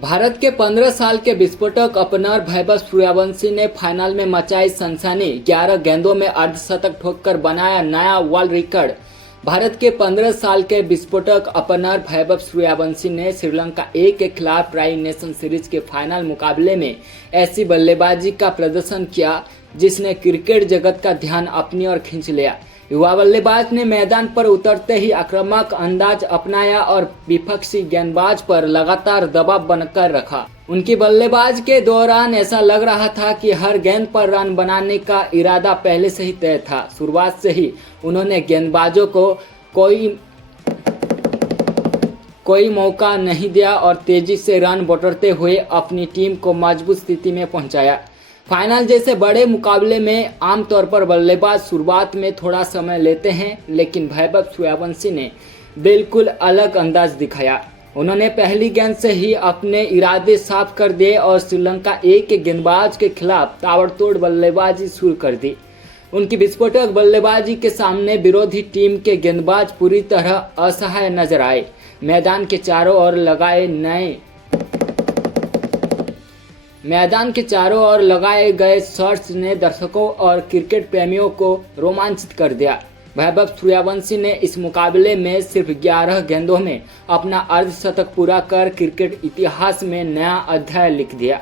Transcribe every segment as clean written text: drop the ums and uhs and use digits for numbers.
भारत के 15 साल के विस्फोटक ओपनर वैभव सूर्यवंशी ने फाइनल में मचाई सनसनी। 11 गेंदों में अर्धशतक ठोककर बनाया नया वर्ल्ड रिकॉर्ड। भारत के 15 साल के विस्फोटक ओपनर वैभव सूर्यवंशी ने श्रीलंका ए के खिलाफ ट्राई नेशन सीरीज के फाइनल मुकाबले में ऐसी बल्लेबाजी का प्रदर्शन किया जिसने क्रिकेट जगत का ध्यान अपनी ओर खींच लिया। युवा बल्लेबाज ने मैदान पर उतरते ही आक्रामक अंदाज अपनाया और विपक्षी गेंदबाज पर लगातार दबाव बनाकर रखा। उनकी बल्लेबाज के दौरान ऐसा लग रहा था कि हर गेंद पर रन बनाने का इरादा पहले से ही तय था। शुरुआत से ही उन्होंने गेंदबाजों को कोई मौका नहीं दिया और तेजी से रन बटोरते हुए अपनी टीम को मजबूत स्थिति में पहुंचाया। फाइनल जैसे बड़े मुकाबले में आमतौर पर बल्लेबाज शुरुआत में थोड़ा समय लेते हैं, लेकिन वैभव सूर्यवंशी ने बिल्कुल अलग अंदाज दिखाया। उन्होंने पहली गेंद से ही अपने इरादे साफ कर दिए और श्रीलंका ए के गेंदबाज के खिलाफ ताबड़तोड़ बल्लेबाजी शुरू कर दी। उनकी विस्फोटक बल्लेबाजी के सामने विरोधी टीम के गेंदबाज पूरी तरह असहाय नजर आए। मैदान के चारों ओर लगाए गए शॉट्स ने दर्शकों और क्रिकेट प्रेमियों को रोमांचित कर दिया। वैभव सूर्यवंशी ने इस मुकाबले में सिर्फ 11 गेंदों में अपना अर्धशतक पूरा कर क्रिकेट इतिहास में नया अध्याय लिख दिया।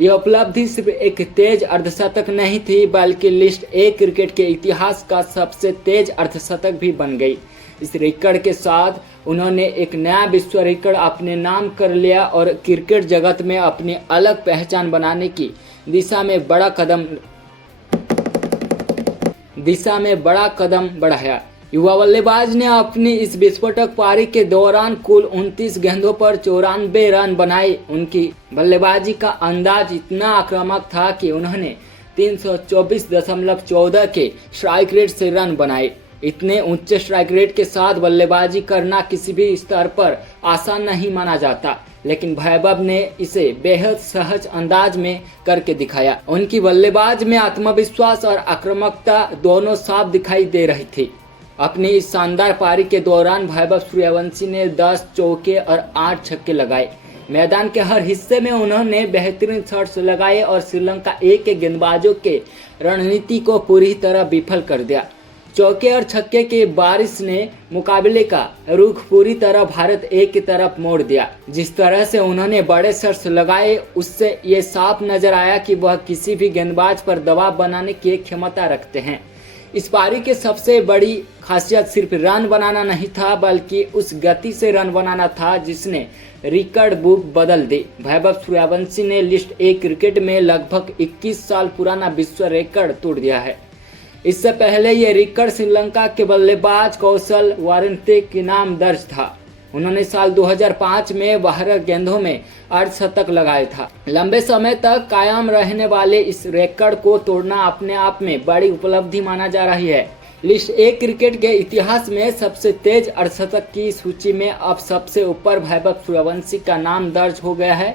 यह उपलब्धि सिर्फ एक तेज अर्धशतक नहीं थी, बल्कि लिस्ट ए क्रिकेट के इतिहास का सबसे तेज अर्धशतक भी बन गई। इस रिकॉर्ड के साथ उन्होंने एक नया विश्व रिकॉर्ड अपने नाम कर लिया और क्रिकेट जगत में अपनी अलग पहचान बनाने की दिशा में बड़ा कदम बढ़ाया। युवा बल्लेबाज ने अपनी इस विस्फोटक पारी के दौरान कुल 29 गेंदों पर 94 रन बनाए। उनकी बल्लेबाजी का अंदाज इतना आक्रामक था कि उन्होंने 324.14 के स्ट्राइक रेट से रन बनाए। इतने ऊंचे स्ट्राइक रेट के साथ बल्लेबाजी करना किसी भी स्तर पर आसान नहीं माना जाता, लेकिन वैभव ने इसे बेहद सहज अंदाज में करके दिखाया। उनकी बल्लेबाज में आत्मविश्वास और आक्रामकता दोनों साफ दिखाई दे रही थी। अपनी इस शानदार पारी के दौरान वैभव सूर्यवंशी ने 10 चौके और 8 छक्के लगाए। मैदान के हर हिस्से में उन्होंने बेहतरीन शॉट्स लगाए और श्रीलंका ए के गेंदबाजों के रणनीति को पूरी तरह विफल कर दिया। चौके और छक्के की बारिश ने मुकाबले का रुख पूरी तरह भारत ए की तरफ मोड़ दिया। जिस तरह से उन्होंने बड़े शॉट्स लगाए, उससे ये साफ नजर आया कि वह किसी भी गेंदबाज पर दबाव बनाने की क्षमता रखते हैं। इस पारी की सबसे बड़ी खासियत सिर्फ रन बनाना नहीं था, बल्कि उस गति से रन बनाना था जिसने रिकॉर्ड बुक बदल दी। वैभव सूर्यवंशी ने लिस्ट ए क्रिकेट में लगभग 21 साल पुराना विश्व रिकॉर्ड तोड़ दिया है। इससे पहले यह रिकॉर्ड श्रीलंका के बल्लेबाज कौशल वारंते के नाम दर्ज था। उन्होंने साल 2005 में 12 गेंदों में अर्धशतक लगाया था। लंबे समय तक कायम रहने वाले इस रिकॉर्ड को तोड़ना अपने आप में बड़ी उपलब्धि माना जा रही है। लिस्ट ए क्रिकेट के इतिहास में सबसे तेज अर्धशतक की सूची में अब सबसे ऊपर वैभव सूर्यवंशी का नाम दर्ज हो गया है।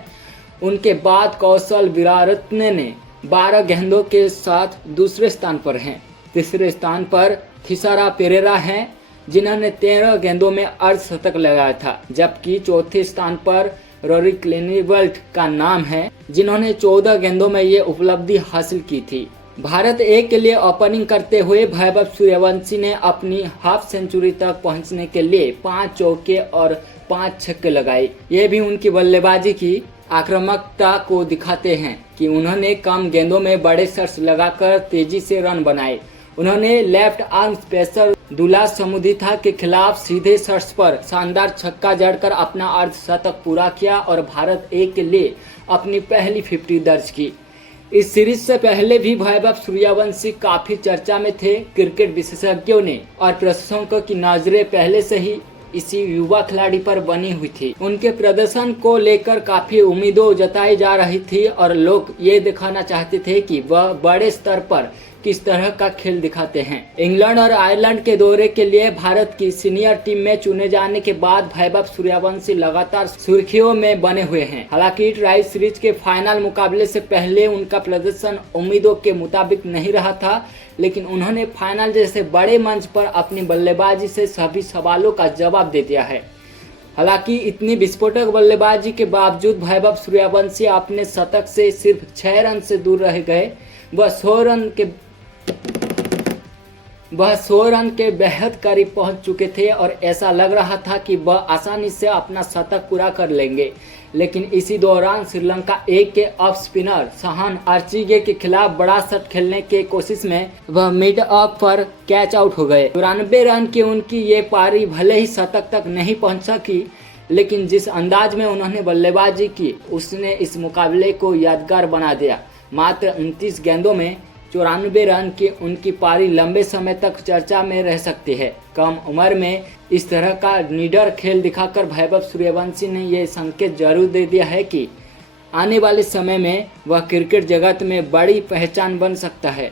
उनके बाद कौशल विरारत्ने ने 12 गेंदों के साथ दूसरे स्थान पर हैं। तीसरे स्थान पर थिसारा पेरेरा हैं, जिन्होंने 13 गेंदों में अर्धशतक लगाया था, जबकि चौथे स्थान पर रोरी क्लेनीवल्ट का नाम है, जिन्होंने 14 गेंदों में ये उपलब्धि हासिल की थी। भारत ए के लिए ओपनिंग करते हुए वैभव सूर्यवंशी ने अपनी हाफ सेंचुरी तक पहुंचने के लिए 5 चौके और 5 छक्के लगाए। ये भी उनकी बल्लेबाजी की आक्रामकता को दिखाते हैं कि उन्होंने कम गेंदों में बड़े शॉट्स लगाकर तेजी से रन बनाए। उन्होंने लेफ्ट आर्म स्पेसर दुला समुदिथा के खिलाफ सीधे शॉट्स पर शानदार छक्का जड़कर अपना अर्धशतक पूरा किया और भारत ए के लिए अपनी पहली 50 दर्ज की। इस सीरीज से पहले भी वैभव सूर्यवंशी काफी चर्चा में थे। क्रिकेट विशेषज्ञों ने और प्रशंसकों की नजरें पहले से ही इसी युवा खिलाड़ी पर बनी हुई थी। उनके प्रदर्शन को लेकर काफी उम्मीदें जताई जा रही थी और लोग ये दिखाना चाहते थे कि वह बड़े स्तर पर किस तरह का खेल दिखाते हैं। इंग्लैंड और आयरलैंड के दौरे के लिए भारत की सीनियर टीम में चुने जाने के बाद वैभव सूर्यवंशी लगातार सुर्खियों में बने हुए हैं। हालांकि ट्राई सीरीज के फाइनल मुकाबले से पहले उनका प्रदर्शन उम्मीदों के मुताबिक नहीं रहा था, लेकिन उन्होंने फाइनल जैसे बड़े मंच पर अपनी बल्लेबाजी से सभी सवालों का जवाब दे दिया है। हालांकि इतनी विस्फोटक बल्लेबाजी के बावजूद वैभव सूर्यवंशी अपने शतक से सिर्फ 6 रन से दूर रह गए। वह 100 रन के बेहद करीब पहुंच चुके थे और ऐसा लग रहा था कि वह आसानी से अपना शतक पूरा कर लेंगे, लेकिन इसी दौरान श्रीलंका ए के ऑफ स्पिनर सहान आर्चीगे के खिलाफ बड़ा शट खेलने की कोशिश में वह मिड ऑफ पर कैच आउट हो गए। 94 रन की उनकी ये पारी भले ही शतक तक नहीं पहुंच सकी, लेकिन जिस अंदाज में उन्होंने बल्लेबाजी की उसने इस मुकाबले को यादगार बना दिया। मात्र 29 गेंदों में 94 रन की उनकी पारी लंबे समय तक चर्चा में रह सकती है। कम उम्र में इस तरह का निडर खेल दिखाकर वैभव सूर्यवंशी ने यह संकेत जरूर दे दिया है कि आने वाले समय में वह क्रिकेट जगत में बड़ी पहचान बन सकता है।